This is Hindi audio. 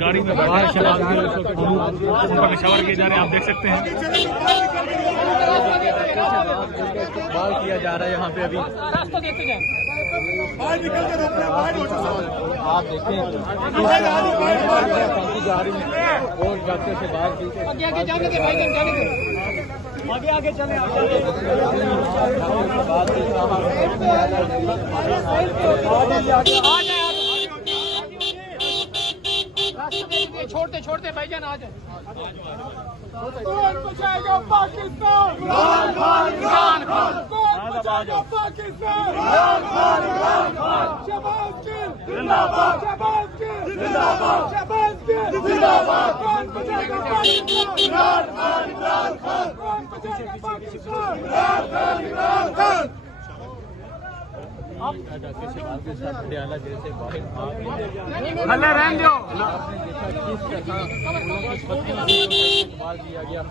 गाड़ी में बाहर शराब शवर किए जा रहे हैं, आप देख सकते हैं। बाल किया जा रहा है यहाँ पे अभी। आप देखें और डॉक्टर से बात की, आगे चले छोड़ते छोड़ते भाईजान आ जाए। कौन बचाएगा पाकिस्तान? इमरान खान। कौन बचाएगा पाकिस्तान? इमरान खान। शहबाज गिल जिंदाबाद। शहबाज गिल जिंदाबाद। शहबाज गिल जिंदाबाद। कौन बचाएगा पाकिस्तान? इमरान खान। कौन बचाएगा पाकिस्तान? इमरान खान। पटियाला जैसे बाहर रहने दो। इस्तेमाल किया गया।